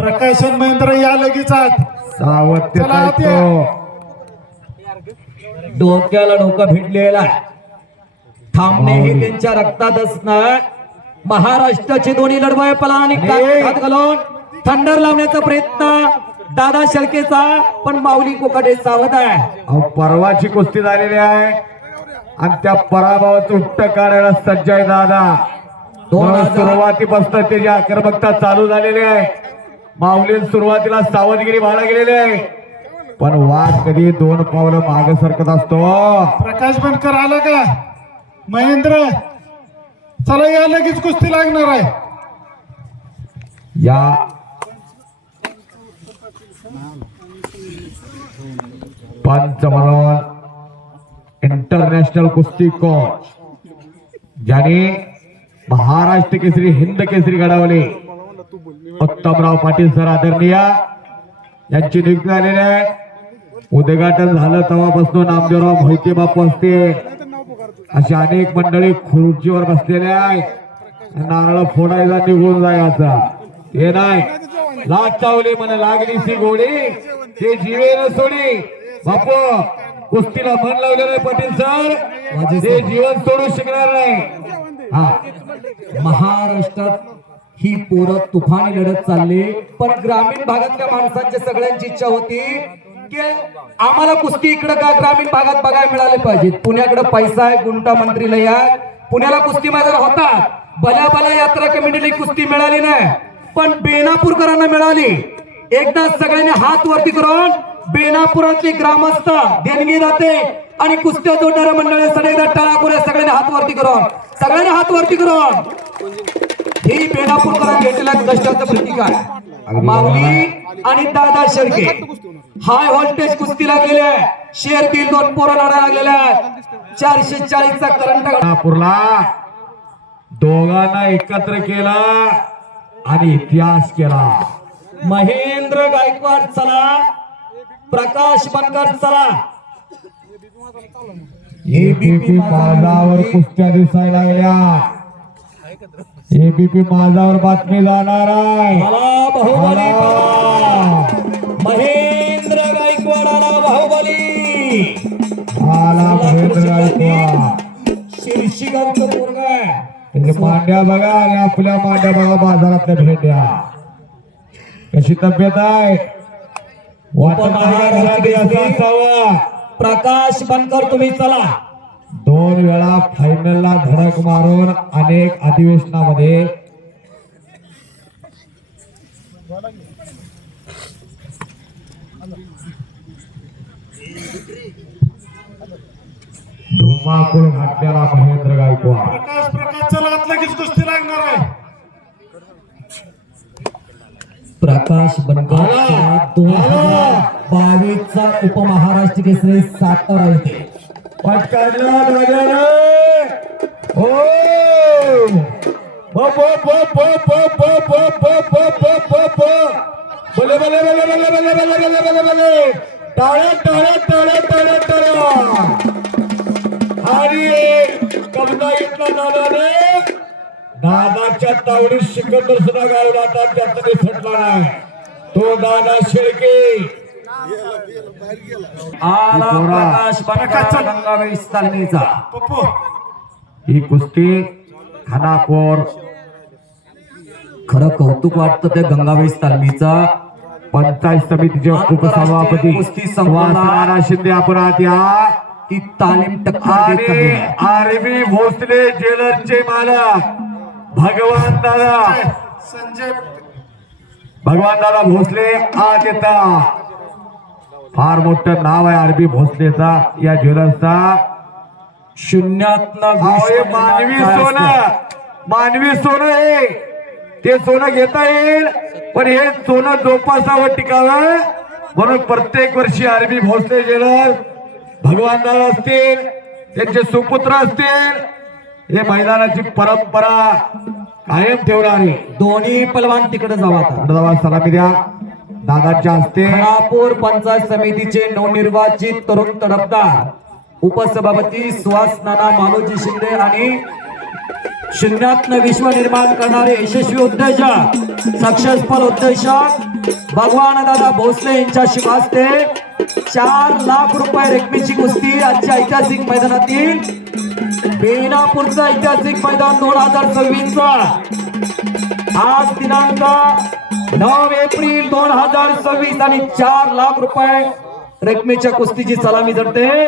प्रकाशन महेंद्र या लगेच आत. सावत्य चला आत या. डोक्याला डोकं भिडलेला आहे. थांबणे हे त्यांच्या रक्तात असणं. महाराष्ट्राची दोन्ही लढवय पलानी हात घालून थंडर लावण्याचा प्रयत्न दादा शेळकेचा, पण माऊली कोकाटे सावध आहे. परवाची कुस्ती झालेली आहे आणि त्या पराभवाचं उत्तर काढायला सज्ज आहे दादा. सुरुवातीपासून त्याची आक्रमकता चालू झालेली आहे. माऊली सुरुवातीला सावधगिरी बाळा गेलेली आहे, पण वाद कधी दोन पावलं मागे सरकत असतो. प्रकाश बनकर आला का महेंद्र? चला या लगेच कुस्ती लागणार आहे. या पंच म्हणून इंटरनॅशनल कुस्ती कोच ज्याने महाराष्ट्र केसरी हिंद केसरी घडवले उत्तमराव पाटील सर आदरणीय यांची नियुक्ती झालेली आहे. उद्घाटन झालं तेव्हापासून नामदेवराव मोहिते बापू असतील अशी अनेक मंडळी खुर्चीवर बसलेले आहे. नारळ फोडायचा निघून जायचा हे नाही. लाग चावली म्हणे लागली सी गोडी ते जीवे न सोडी. बापू कुस्तीला मन लावलेलं आहे पाटील सर, ते जीवन सोडू शकणार नाही. हा महाराष्ट्रात ही पोरं तुफानी लढत चालली, पण ग्रामीण भागातल्या माणसांची सगळ्यांची इच्छा होती की आम्हाला कुस्ती इकडे का ग्रामीण भागात बघायला मिळाले पाहिजे. पुण्याकडे पैसा आहे, गुंटा मंत्रीलय आहे, पुण्याला कुस्ती मैदान होतात. भल्या भल्या यात्रा कमिटीला कुस्ती मिळाली नाही, पण बेनापूरकरांना मिळाली. एकदा सगळ्यांनी हात वरती करून बेनापुरातली ग्रामस्थ देणगी जाते आणि कुस्त्या जोडणाऱ्या मंडळासाठी एकदा टाळा करूया. सगळ्यांनी हात वरती करून, सगळ्यांनी हात वरती करून. ही बेनापूरकरांनी घेतलेल्या कष्टाचं प्रतीक आहे. माऊली आणि दादा शेळके हाय व्होल्टेज कुस्तीला गेले. शेरतील दोन पोरं लढायला लागलेल्या आहेत. 440चा करंट नागपूरला दोघांना एकत्र केला आणि इतिहास केला. महेंद्र गायकवाड चला, प्रकाश बनकर चला. एबीपी माझावर कुस्त्या दिसायला लागल्या. एबीपी माझावर बातमी जाणार आहे. मला बाहुबली महेंद्र गायकवाड आला. बाहुबली आला महेंद्र गायकवाड. शिर्षीगावचं पोरगा आहे. त्याच्या मांड्या बघा आणि आपल्या मांड्या बघा बाजारातल्या भेट्या. कशी तब्येत आहे? प्रकाश बनकर तुम्ही चला. 2 वेळा फायनलला धडक मारून अनेक अधिवेशनामध्ये धुमाकूळ घातलेला महेंद्र गायकवाड. प्रकाश चला आत लगेच कुस्ती लागणार आहे. प्रकाश बनकर 2022चा उपमहाराष्ट्र केसरी सातारा येथे पटकाडला लागला. ओ बोले बोले बोले बोले बोले बोले बोले बोले टाळ्या टाळ्या टाळ्या टाळ्या टाळ्या. आणि कमला इथला दादाने दादाच्या तावडीत सिकंदर सुद्धा गावला. त्यात सुटला नाही तो दादा शेळके. आला प्रकाश बनकर गंगावेश तालमीचा. पप्पू ही कुस्ती खानापूर. खरं कौतुक वाटतं त्या गंगावेश तालमीचा. पंचायत समितीचे उपसभापती कुस्ती संपला. वासनारा शिंदे अपराध या ती तालीम टक्कर आणि आरबी भोसले ज्वेलरचे मालक भगवान दादा संजय भोसले आत येतात. फार मोठं नाव आहे आरबी भोसलेचा या ज्वेलर्सचा. शून्यातनं मानवी सोनं आहे ते सोनं घेता येईल, पण हे सोनं जोपासावं टिकावं म्हणून प्रत्येक वर्षी आरबी भोसले ज्वेलर्स भगवान दादा असतील, त्यांचे सुपुत्र असतील, हे मैदानाची परंपरा कायम ठेवणारे. दोन्ही पलवान तिकडे जावा. सलामी द्या दादाच्या हस्ते. खानापूर पंचायत समितीचे नवनिर्वाचित तरुण तडफदार उपसभापती सुहास नाना मालोजी शिंदे आणि शून्यातनं विश्व निर्माण करणारे यशस्वी उद्योजक सक्सेसफुल उद्योजक भगवान दादा भोसले यांच्या शिवास्ते 4 लाख रुपये रकमेची कुस्ती आजच्या ऐतिहासिक मैदानातील बेनापूरचं ऐतिहासिक मैदान 2026 चा आज दिनांक 9 एप्रिल 2026 आणि 4 लाख रुपये रकमेच्या कुस्तीची सलामी धरते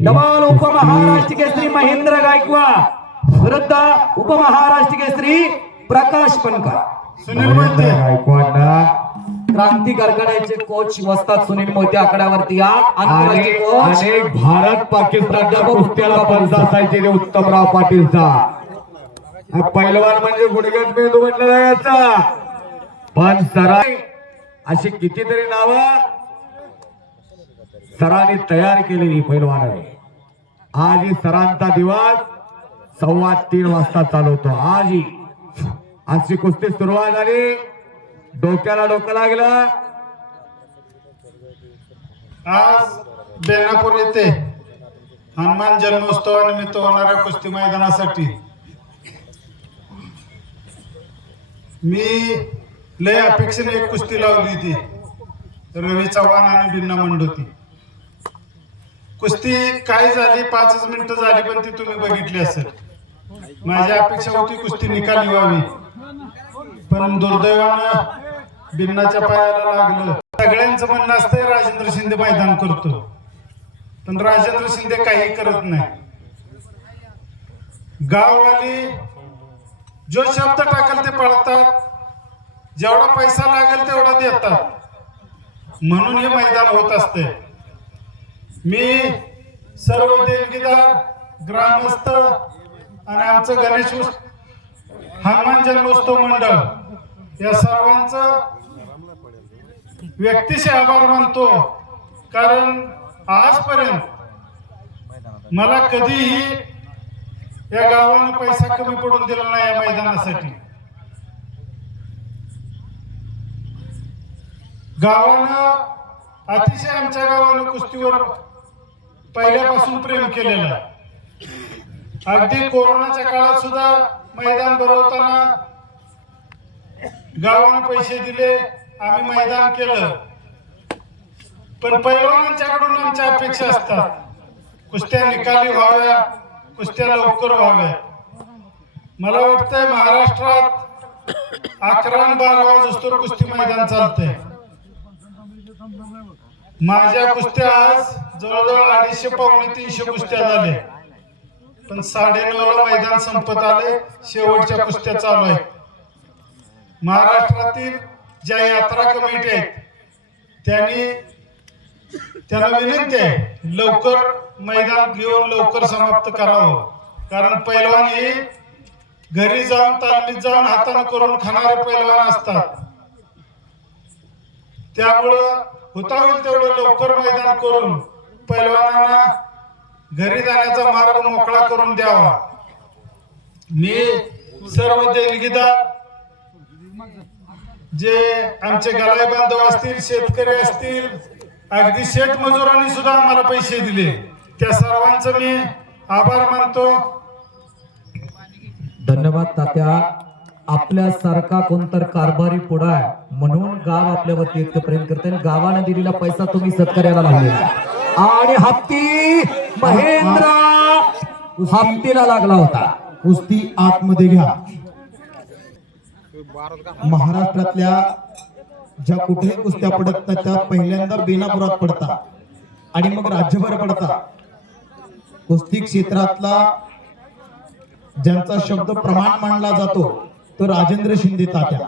डबल उपमहाराष्ट्र केसरी महेंद्र गायकवाड विरुद्ध उपमहाराष्ट्र केसरी प्रकाश पणकर. सुनील मोहिते गायकवाडला क्रांती कारखान्याचे कोच वस्ताद सुनील मोहिते आकड्यावरती या आंतरराष्ट्रीय कोच अनेक भारत पाकिस्तानच्या कुस्त्याला पंच असायचे उत्तमराव पाटीलचा. हा पैलवान म्हणजे गुडघ्यात मेंदू म्हटलेला याचा. पण सरांनी अशी कितीतरी नावं सरांनी तयार केलेली पैलवान आहे. आज ही सरांचा दिवस 3:15 वाजता चालू होतो. आजची कुस्ती सुरुवात झाली. डोक्याला डोकं लागलं. आज बेनापूर येथे हनुमान जन्मोत्सवानिमित्त होणाऱ्या कुस्ती मैदानासाठी मी लय अपेक्षेने एक कुस्ती लावली होती. रवी चव्हाण आणि बिन्ना मंडोती. कुस्ती काय झाली 5 मिनिटं झाली पण ती तुम्ही बघितली असेल. माझी अपेक्षा होती कुस्ती निकाली व्हावी पण दुर्दैवानं बिन्नाच्या पायाला लागलं. सगळ्यांचं म्हणणं असतंय राजेंद्र शिंदे मैदान करतो पण राजेंद्र शिंदे काही करत नाही. गाववाली जो शब्द टाकल ते पळतात. जेवढा पैसा लागेल तेवढा देतात. म्हणून हे मैदान होत असते. मी सर्व देणगीदार ग्रामस्थ आणि आमचं गणेश हनुमान जन्मोत्सव मंडळ या सर्वांचं व्यक्तिशः आभार मानतो. कारण आजपर्यंत मला कधीही या गावानं पैसा कमी पडून दिला नाही या मैदानासाठी. गावानं अतिशय आमच्या गावानं कुस्तीवर पहिल्यापासून प्रेम केलेलं आहे. अगदी कोरोनाच्या काळात सुद्धा मैदान भरवताना गावानं पैसे दिले. आम्ही मैदान केलं. पण पैलवानांच्याकडून आमच्या अपेक्षा असतात कुस्त्या निकाली व्हाव्या, कुस्त्या लवकर व्हाव्या. मला वाटतंय महाराष्ट्रात 11 आणि 12 वाजता कुस्ती मैदान चालतंय. माझ्या कुस्त्या आज जवळजवळ 250-300 कुस्त्या झाल्या पण 9:30ला मैदान संपत आले. शेवटच्या कुस्त्या चालू आहेत. महाराष्ट्रातील ज्या यात्रा कमिटी आहेत त्यांना विनंती आहे लवकर मैदान घेऊन लवकर समाप्त करावं. कारण पैलवान हे घरी जाऊन तालमीत जाऊन हाताने करून खाणारे पैलवान असतात. त्यामुळं होता होईल तेवढं लवकर मैदान करून पैलवानांना घरी जाण्याचा मार्ग मोकळा करून द्यावा. मी सर्व देणगीदार जे आमचे गलाई बांधव असतील, शेतकरी असतील, अगदी शेतमजुरांनी सुद्धा आम्हाला पैसे दिले त्या सर्वांचं मी आभार मानतो. धन्यवाद तात्या. आपल्यासारखा कोणतर कारभारी पुढा आहे म्हणून गाव आपल्यावरती इतकं प्रेम करते. गावाने दिलेला पैसा तुम्ही शेतकऱ्याला लावलेला आणि हप्ती महेंद्र हप्तीला लागला होता. कुस्ती आतमध्ये घ्या. महाराष्ट्रातल्या ज्या कुठेही कुस्त्या पडत नाही त्या पहिल्यांदा बेनापुरात पडतात आणि मग राज्यभर पडतात. कुस्ती क्षेत्रातला ज्यांचा शब्द प्रमाण मानला जातो तो राजेंद्र शिंदे तात्या.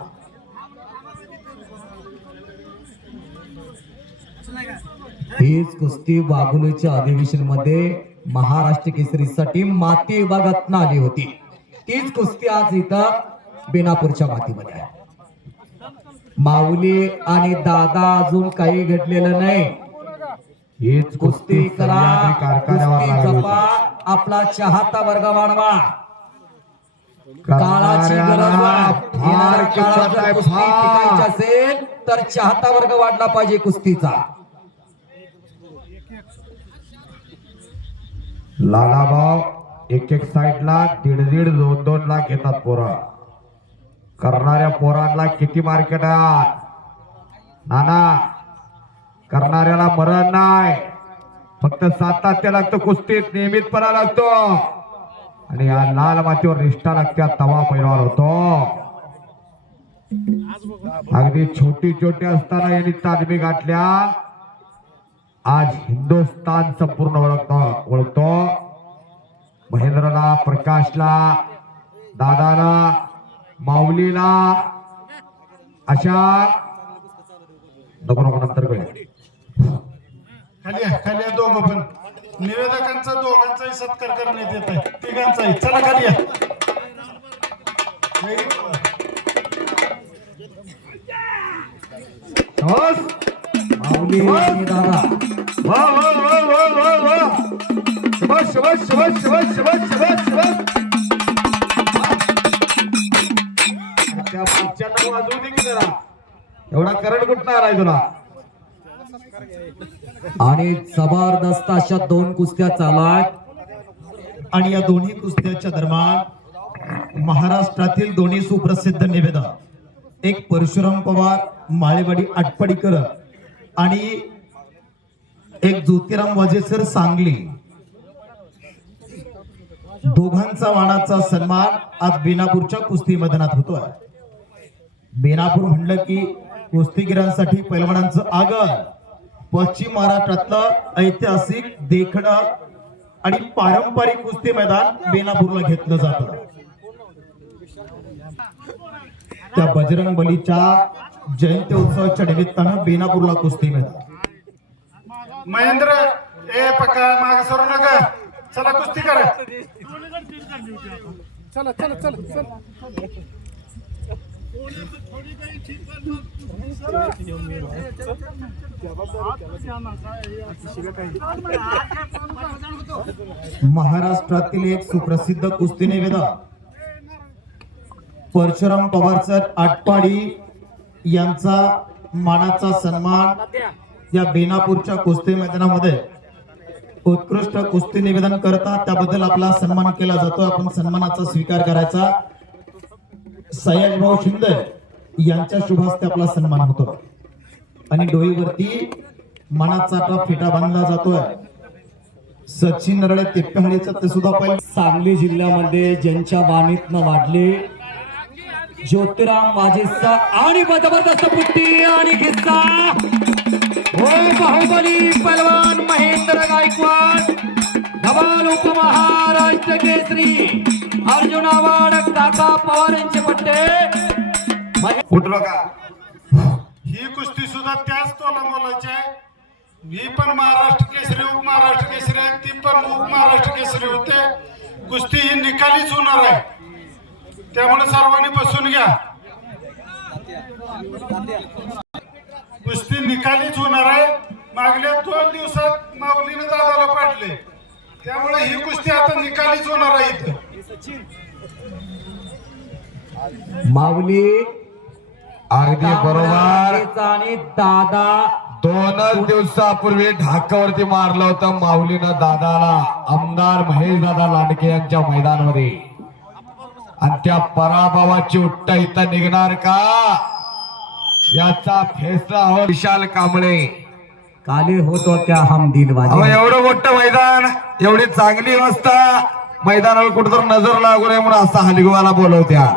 हीच कुस्ती वाघोलीच्या अधिवेशन मध्ये महाराष्ट्र केसरीसाठी माती विभागात आली होती. तीच कुस्ती आज इथं बेनापूरच्या मातीमध्ये आहे. माऊली आणि दादा अजून काही घडलेलं नाही. हीच कुस्ती करा, कारखान्यावर कुस्ती लागली जपा, आपला चाहता वर्ग वाढवा. काळाची गरज आहे. येणाऱ्या काळात जर कुस्ती टिकायची असेल तर चाहता वर्ग वाढला पाहिजे कुस्तीचा. लालाभाव एक साईडला 1.5-2 लाख घेतात पोरं. करणाऱ्या पोरांना किती मार्केट आहे. नाना करणाऱ्याला मरण नाही, फक्त सातत्य लागतं, कुस्तीत नियमितपणा लागतो आणि या लाल मातीवर निष्ठा लागते, तवा पैलवान होतो. अगदी छोटी छोटी असताना यांनी तालमी गाठल्या. आज हिंदुस्थान संपूर्ण ओळखतो. महेंद्रला, प्रकाशला, दादाला, माऊलीला अशा नको नंतर खाली या दोघं पण निवेदकांचा दोघांचाही सत्कार करण्यात येत आहे, तिघांचाही. चला खाली या. माऊली आणि दादा वा वा वा वा वा वा शबाश शबाश शबाश शबाश शबाश शबाश शबाश. त्या मागच्यांना वाजवू दे की जरा, एवढा करंट कुठं आलाय तुला? आणि जबरदस्त अशा 2 कुस्त्या चालत आणि या दोन्ही कुस्त्याच्या दरम्यान महाराष्ट्रातील दोन्ही सुप्रसिद्ध निवेदक, एक परशुराम पवार माळेवाडी आटपाडीकर आणि एक ज्योतिराम वाजेसर सांगली, दोघांचा मानाचा सन्मान आज बेनापूरच्या कुस्ती मैदानात होतोय. बेनापूर म्हणलं की कुस्तीगिरांसाठी पैलवानांचं आगमन, पश्चिम महाराष्ट्रातलं ऐतिहासिक देखणं आणि पारंपरिक कुस्ती मैदान बेनापूरला घेतलं जातं. त्या बजरंग बलीच्या जयंती उत्सवाच्या निमित्तानं बेनापूरला कुस्ती मैदान. महेंद्र ए पक्का मागे सरू नका, चला कुस्ती करा. चला चला चला चला. महाराष्ट्रातील एक सुप्रसिद्ध कुस्ती निवेदक परशुराम पवार सर आटपाडी यांचा मानाचा सन्मान या बेनापूरच्या कुस्ती मैदानामध्ये उत्कृष्ट कुस्ती निवेदन करतात, त्याबद्दल आपला सन्मान केला जातो. आपण सन्मानाचा स्वीकार करायचा. सयाजभाऊ शिंदे यांच्या शुभ हस्ते आपला सन्मान होतो आणि डोईवरती मानाचा फेटा बांधला जातोय. सचिन नरळे तिप्पहळीचं ते सुद्धा पहिले. सांगली जिल्ह्यामध्ये ज्यांच्या वाणीतनं वाढले ज्योतिराम वाजेचा आणि जबरदस्त पुट्टी आणि किस्सा हो बाहुबली पहलवान महेंद्र गायकवाड, धबाल उपमहाराष्ट्र केसरी अर्जुन आव्हाड काका पवार यांचे पट्टे. उठलो का? ही कुस्ती सुद्धा त्याच तोला मोलाची आहे. ही पण महाराष्ट्र केसरी, उपमहाराष्ट्र केसरी आहे, ती पण उपमहाराष्ट्र केसरी होते. कुस्ती ही निकालीच होणार आहे, त्यामुळे सर्वांनी बसून घ्या. कुस्ती निकालीच होणार आहे. मागल्या 2 दिवसात माऊलीने दादाला पाडले, त्यामुळे ही कुस्ती आता निकालीच होणार आहे. इथं माऊली अगदी बरोबर. आणि दादा 2 दिवसापूर्वी ढाकावरती मारलं होतं माऊलीनं दादाला, आमदार महेश दादा लांडके यांच्या मैदानामध्ये, आणि त्या पराभवाची उट्ट इथं निघणार का याचा फैसला हो विशाल कांबळे. काले होतो क्या हम दिलवाले. अहो, एवढं मोठं मैदान, एवढी चांगली व्यवस्था, मैदानावर कुठेतरी नजर लागू नये म्हणून असा हलगवाला बोलवत्या.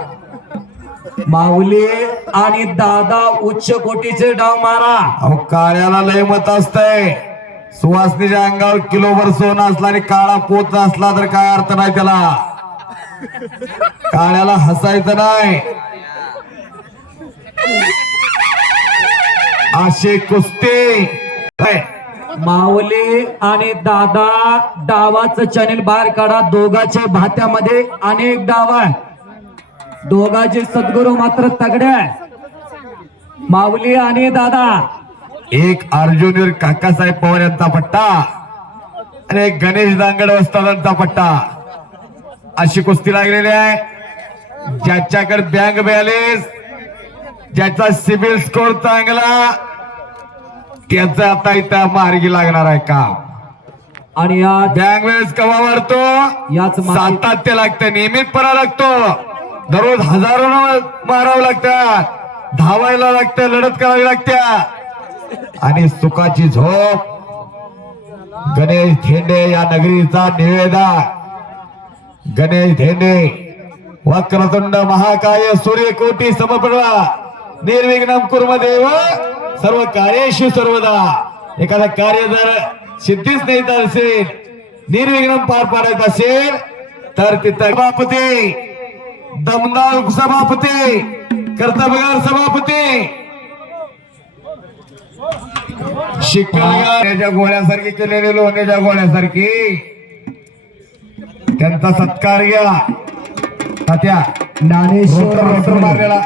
माऊली आणि दादा उच्च कोटीचे डाव मारा. अहो, काळ्याला लय मत असतंय. सुवासनीच्या अंगावर किलोभर सोनं असला आणि काळा पोत असला तर काय अर्थ नाही त्याला. काळ्याला हसायचं नाही. अशी कुस्ती माऊली आणि दादा डावाचं चॅनेल बाहेर काढा. दोघांच्या भात्यामध्ये अनेक डाव आहे. दोघांचे सद्गुरू मात्र तगड्या. माऊली आणि दादा. एक अर्जुनवीर काकासाहेब पवार यांचा पट्टा आणि एक गणेश दांगड वस्तादांचा पट्टा. अशी कुस्ती लागलेली आहे. ज्याच्याकडे बँक बॅलेन्स, ज्याचा सिबिल स्कोर चांगला, त्याचा आता इथं मार्गी लागणार आहे काम. आणि या बँक बॅलन्स कवा वाढतो? याच सातत्य लागतं, नियमितपणा लागतो. दररोज हजारो मारावं लागतात, धावायला लागतं, लढत करावी लागत्या. आणि सुखाची झोप गणेश धेंडे या नगरीचा निवेदा गणेश धेंडे वक्रतुंड महाकाय सूर्यकोटी समप्रभा निर्विघ्नं कुर्म देव सर्व कार्येषु सर्वदा. एखादा कार्य जर सिद्धीच नाही तर असेल निर्विघ्नं पार पाडत असेल तर तिथं सभापती दमदार सभापती कर्तव्यगार सभापती शिकवण्याच्या गोळ्यासारखी केलेली लोण्याच्या गोळ्यासारखी त्यांचा सत्कार घ्या. तात्या ज्ञानेश्वर मारलेला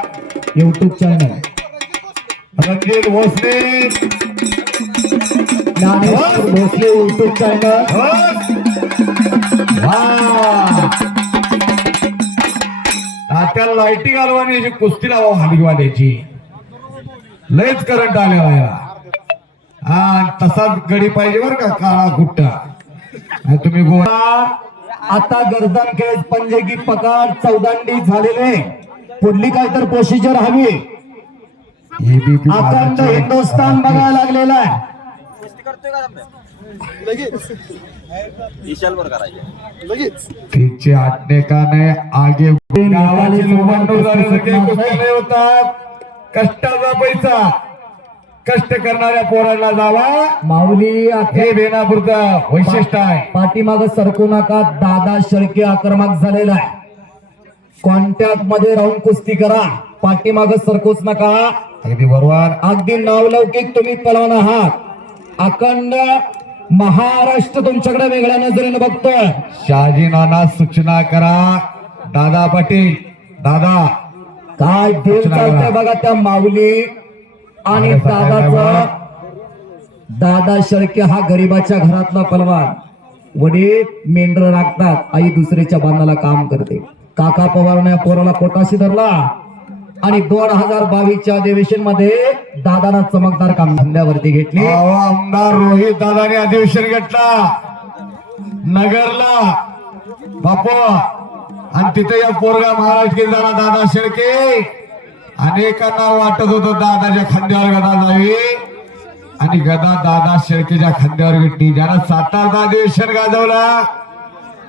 YouTube channel Ranjit Bhosale Dnyaneshwar Bhosale YouTube channel. Tatya लाईटिंग आलवानी याची कुस्ती लावा हलगीवाल्याची लयच करंट आलेला याला. हा तसाच गडी पाहिजे बर का काळा गुट्टा. आणि तुम्ही गोळा आता गर्दन खेळ पंजे की पकड चौदांडी झालेले. पुढली काय तर प्रोसिजर हवी. ABP अखंड हिंदुस्थान बघायला लागलेला आहे. तिचे आटणे का नाही आगे गावाची निवडणूक झाल्यासारखे कुस्त्या नाही होतात. कष्टाचा पैसा कष्ट करणाऱ्या पोरांना जावा माऊली हे बेनापूरचं वैशिष्ट्य आहे. पाठीमाग सरकू नका. दादा शेळके आक्रमक झालेला आहे. कॉन्टॅक्ट मध्ये राहून कुस्ती करा. पाठीमाग सरकूच नका. अगदी बरोबर. अगदी नावलौकिक तुम्ही पलवान आहात. अखंड महाराष्ट्र तुमच्याकडे वेगळ्या नजरेने बघतोय. शहाजी नाना सूचना करा. दादा पाटील दादा काय देव चालतंय बघा त्या माऊली आणि दादाचा. दादा शेळके हा गरीबाच्या घरातला पलवान. वडील मेंढर राखतात. आई दुसऱ्याच्या बांधाला काम करते. काका पवारने पोराला पोटाशी धरला आणि 2022च्या अधिवेशन मध्ये दादाना चमकदार काम धंद्यावरती घेतली. आमदार रोहित दादाने अधिवेशन घेतला नगरला बापू. आणि तिथे या पोरगा महाराष्ट्र झाला दादा शेळके. अनेकांना वाटत होतं दादाच्या खांद्यावर गदा जावी आणि गदा दादा शेळकेच्या खांद्यावर घेतली. ज्यानं 7 अधिवेशन गाजवला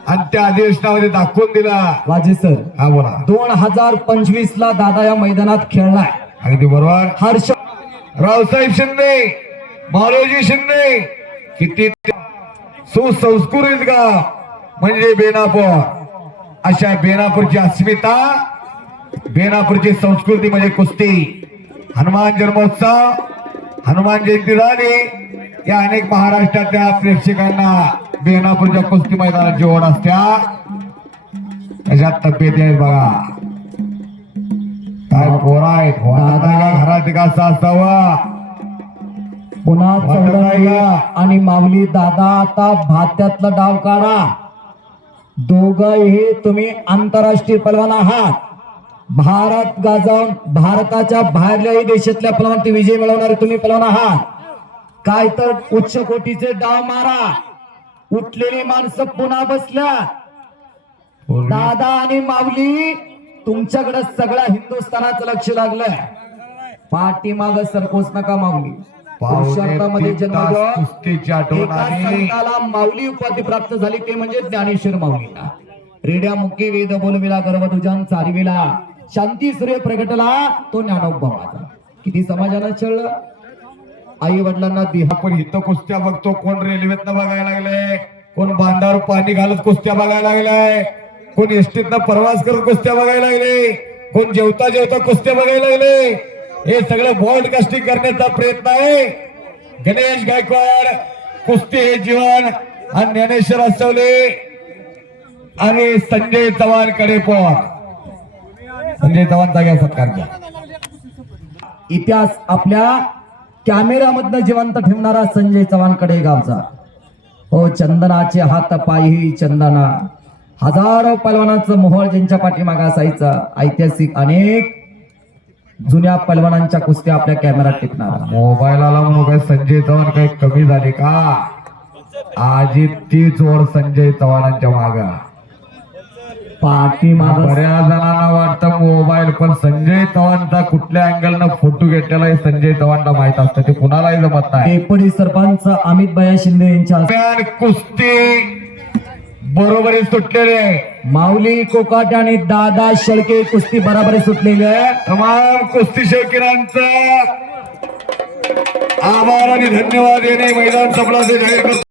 आणि त्या अधिवेशनामध्ये दाखवून दिला. वाजे सर हा बोला. 2025 ला दादा या मैदानात खेळलाय. अगदी बरोबर. हर्ष रावसाहेब शिंदे मालोजी शिंदे किती सुसंस्कृत गाव म्हणजे बेनापूर. अशा बेनापूरची अस्मिता बेनापूरची संस्कृती म्हणजे कुस्ती. हनुमान जन्मोत्सव हनुमान जयंती झाली या अनेक महाराष्ट्रातल्या प्रेक्षकांना बेनापूरच्या कुस्ती मैदानाची ओढ असत्या. त्याच्यात तब्येत आहेत बघा. काय पोरा आहेत घरात कसा असावा. पुन्हा चौदाई आणि माऊली दादा आता भात्यातला डाव काढा. दोघंही तुम्ही आंतरराष्ट्रीय पलवान आहात. भारत गाजवून भारताच्या बाहेरल्याही देशातल्या पलवान विजय मिळवणारे तुम्ही पलवान आहात. काय तर उच्च कोटीचे डाव मारा. उठलेली माणसं पुन्हा बसल्या. दादा आणि माऊली तुमच्याकडे सगळ्या हिंदुस्थानाचं लक्ष लागलंय. पाठीमाग सरकोच नका माऊली. पुरुषार्थामध्ये जन्मलो कुस्तीची आठवण एका आली. संताला माऊली उपाधी प्राप्त झाली ते म्हणजे ज्ञानेश्वर माऊलीला. रेड्या मुखी वेद बोलविला गर्भ तुझ्यान चालविला. शांती सूर्य प्रगटला तो ज्ञानोबाचा. किती समाजानं छळलं. आई वडिलांना दिहा. आपण इथं कुस्त्या बघतो. कोण रेल्वेतनं बघायला लागले. कोण बांधावर पाणी घालत कुस्त्या बघायला लागलाय. कोण एसटीतनं प्रवास करत कुस्त्या बघायला लागले. कोण जेवता जेवता कुस्त्या बघायला लागले. हे सगळं ब्रॉडकास्टिंग करण्याचा प्रयत्न आहे. गणेश गायकवाड कुस्ती हे जीवन आणि ज्ञानेश्वर असवले आणि संजय चव्हाण कडे पवार. संजय चव्हाणचा घ्या सत्कार घ्या. इतिहास आपल्या कॅमेऱ्यामधनं जिवंत ठेवणारा संजय चव्हाण कडे गावचा. हो चंदनाचे हात पायी चंदना. हजारो पैलवानांचं मोहोळ ज्यांच्या पाठीमागे असायचं. ऐतिहासिक अनेक जुन्या पैलवानांच्या कुस्त्या आपल्या कॅमेऱ्यात टिकणार. मोबाईलला म्हणून संजय चव्हाण काही कमी झाले का. आजी ती जोड संजय चव्हाणांच्या माग. पाठीमाग बऱ्याच जणांना वाटतं मोबाईल, पण संजय चव्हाणचा कुठल्या अँगलनं फोटो घेतलेला आहे संजय चव्हाणला माहित असतं, ते कुणालाही जमत नाही. डेप्युटी सरपंच अमित भैया शिंदे यांच्या दरम्यान कुस्ती बरोबरी सुटलेली आहे. माऊली कोकाट आणि दादा शेळके कुस्ती बराबरी सुटलेली आहे. तमाम कुस्ती शौकीनांचा आभार आणि धन्यवाद देणे मैदान संपला ते जाहीर करतो.